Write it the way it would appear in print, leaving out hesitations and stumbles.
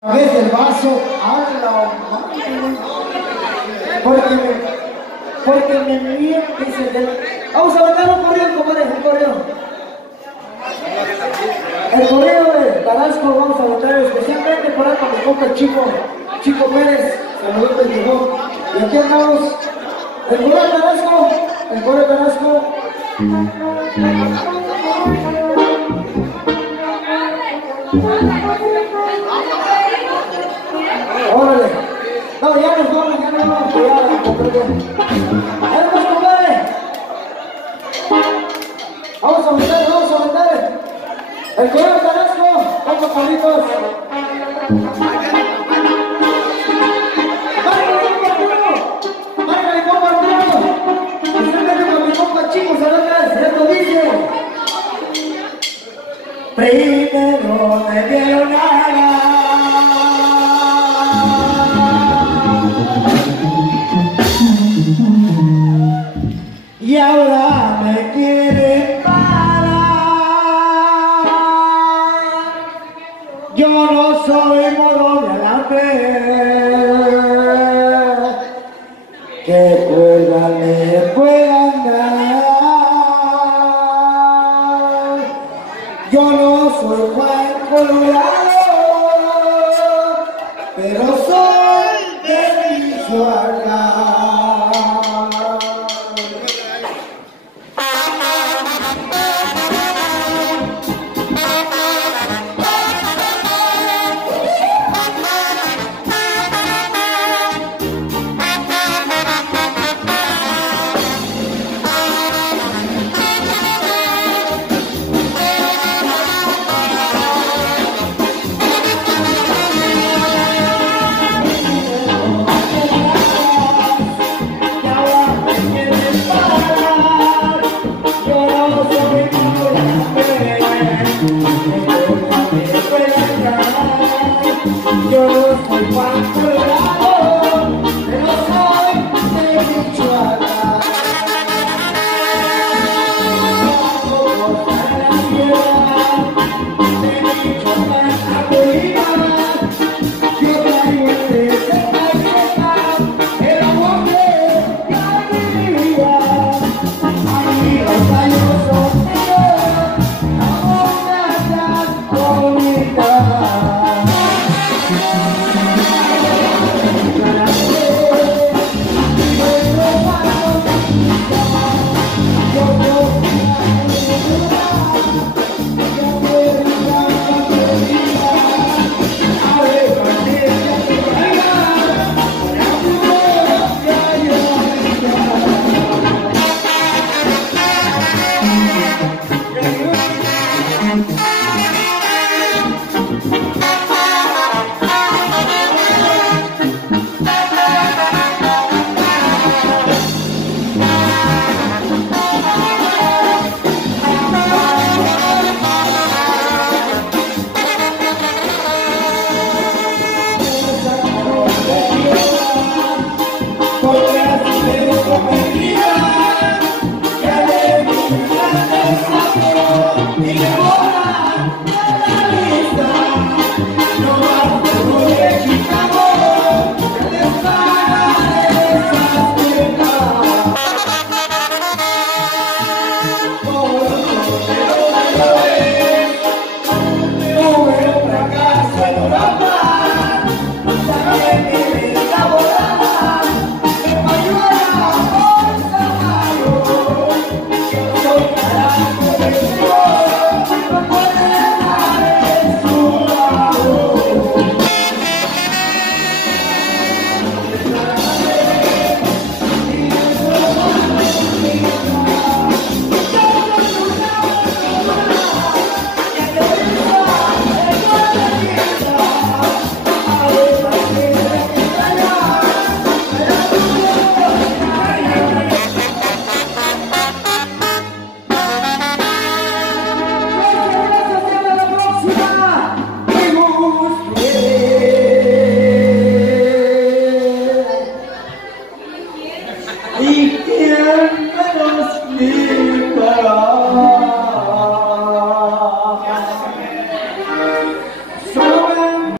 Desde el vaso a la porque me mientes. Vamos a bailar un corrido, compadre, un corrido. El corrido de Tarasco vamos a bailar especialmente para mi compa Chico Pérez, saludos del llegó. Y aquí andamos, el corrido de Tarasco, el corrido de Tarasco. Órale. No, ya nos vamos, ya nos vamos. Vamos, compadre. Vamos a aventar. El correo de Tarasco, vamos, palitos. Márcale, compa Arturo. Especialmente con mi compa Chico Saladas, esto dice. Primero me dieron nada. Y ahora me quieren parar. Yo no soy moro de alambre que puedan dar. Yo no soy Juan Colorado, pero soy de Michoacán.